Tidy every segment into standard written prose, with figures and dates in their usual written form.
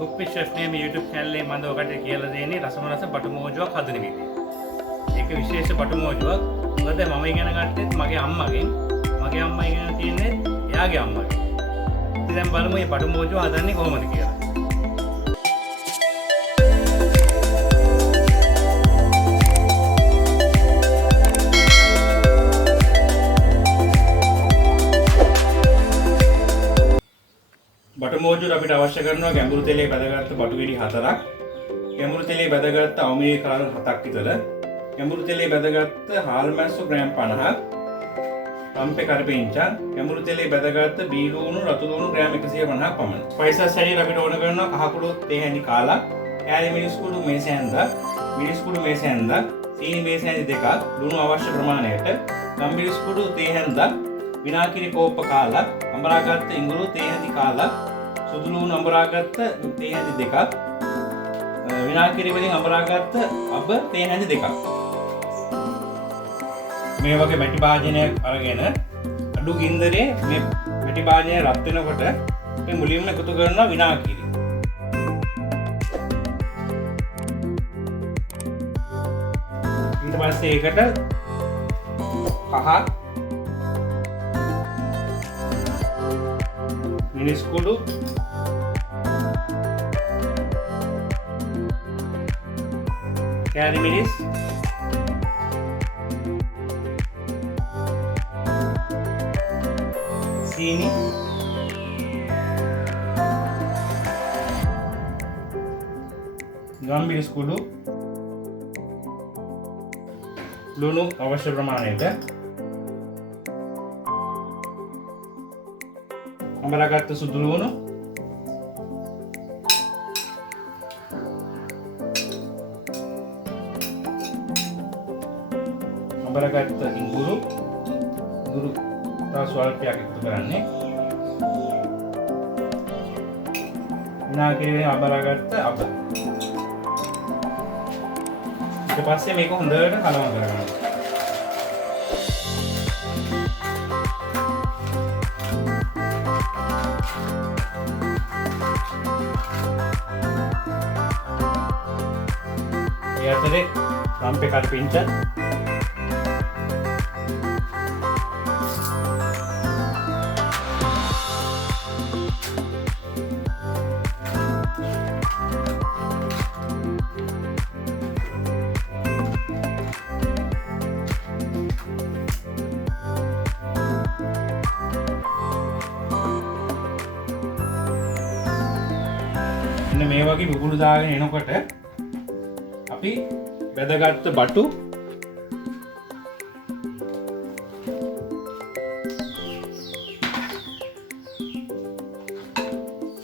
කුප්පි chef නේ මේ YouTube channel එකේ මම ඔකට කියලා දෙන්නේ රසම රස බටු මෝජුවක් හදන විදිය. ඒක විශේෂ බටු මෝජුවක්. මොකද මම ඉගෙන ගත්තෙත් මගේ අම්මගෙන්. මගේ අම්මා ඉගෙන තියන්නේ එයාගේ අම්මගෙන්. ඉතින් දැන් බලමු මේ බටු මෝජුව හදන්නේ කොහොමද කියලා. බටු මෝජුවට අපිට අවශ්‍ය කරනවා ගැඹුරු තෙලේ බැදගත්ත බටු ගෙඩි 4ක්. ගැඹුරු තෙලේ බැදගත්ත අවමේ කාල 7ක් විතර. ගැඹුරු තෙලේ බැදගත්ත හාල් මැස්සු ග්‍රෑම් 50ක්. අම්පේ කරපිංචා. ගැඹුරු තෙලේ බැදගත්ත බීලුණු රතු ලුණු ග්‍රෑම් 150ක් පමණ. ස්පයිසස් හැටියට අපිට ඕන කරනවා කහ කුඩු තේ හැඳි කාලක්, කෑලි මිරිස් කුඩු මේසෙ හැන්දක්, මිරිස් කුඩු මේසෙ හැන්දක්, සීනි මේසෙ හැඳි දෙකක්, ලුණු අවශ්‍ය ප්‍රමාණයට, ගම්මිරිස් කුඩු තේ හැන්දක්, විනාකිරි කෝප්ප කාලක්, අඹරාගත්ත ඉඟුරු තේ හැඳි කාලක්, සුදු ලුණු අඹරාගත්ත තේ හැඳි දෙකක්, විනාකිරි වලින් අඹරාගත්ත අබ තේ හැඳි දෙකක්. මේ වගේ මැටි භාජනයක් අරගෙන අඩු ගින්දරේ මේ මැටි භාජනය රත් වෙනකොට මේ මුලින්ම එකතු කරනවා විනාකිරි. ඊට පස්සේ ඒකට කහ මිරිස් කුඩු කෑලි මිරිස් සීනි ගම්මිරිස් කුඩු ලුණු අවශ්‍ය ප්‍රමාණයට අඹරාගත්ත සුදු ලුණු අඹරාගත්ත ඉඟුරු තව ස්වල්පයක් එකතු කරන්නේ විනාකිරි වලින් අඹරාගත්ත අබ. ඊට පස්සේ මේක හොඳට කලවම් කරගන්න. ඒ අතරේ රම්පේ කරපිංචා මේ වගේ බුබුලු දාගෙන එනකොට අපි බෙදගත්ත බටු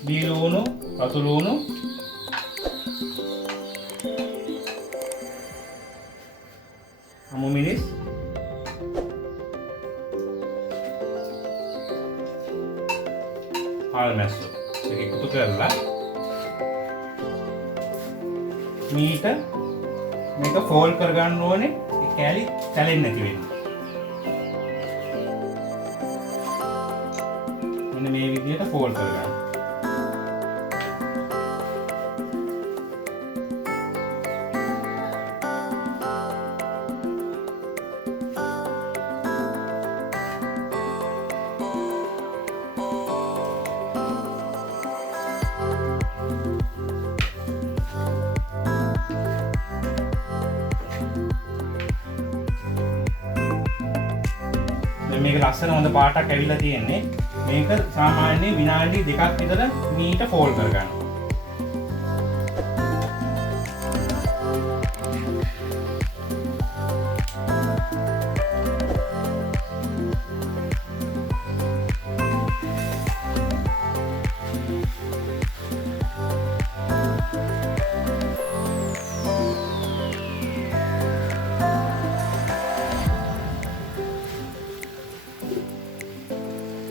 බීලුණු රතු ලුණු අමු මිරිස් හාල් මැස්සු ඒක එකතු කරලා මීට මේක ෆෝල්ඩ් කරගන්න ඕනේ ඒ කෑලි තැලෙන්නේ නැති වෙන්න. මෙන්න මේ විදිහට ෆෝල්ඩ් කරගන්න. මේක ලස්සන හොඳ පාටක් ඇවිල්ලා තියෙන්නේ. මේක සාමාන්‍යයෙන් විනාඩි 2ක් විතර මීට ෆෝල්ඩ් කරගන්න.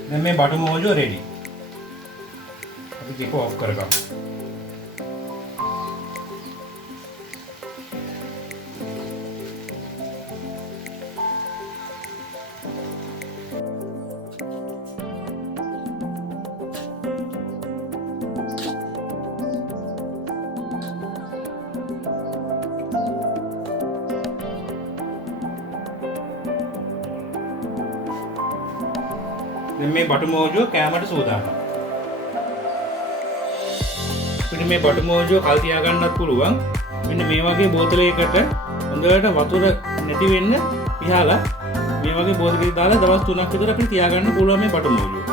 දැන් මේ බටු මෝජුව රෙඩි. අපි ඒක ඔෆ් කරගමු. දැන් මේ බටු මෝජුව කෑමට සූදානම්. අපිට මේ බටු මෝජුව කල් තියා ගන්නත් පුළුවන්. මෙන්න මේ වගේ බෝතලයකට හොඳට වතුර නැති වෙන්න පිහලා මේ වගේ බෝතලයකට දාලා දවස් 3ක් විතර අපිට තියාගන්න පුළුවන් මේ බටු මෝජුව.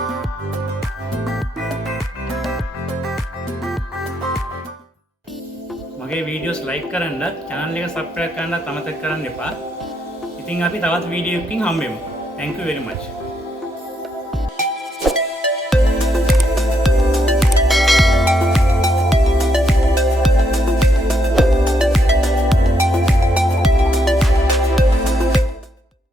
මගේ වීඩියෝස් ලයික් කරන්නත් channel එක subscribe කරන්නත් අමතක කරන්න එපා. ඉතින් අපි තවත් වීඩියෝ එකකින් හම්බෙමු. Thank you very much.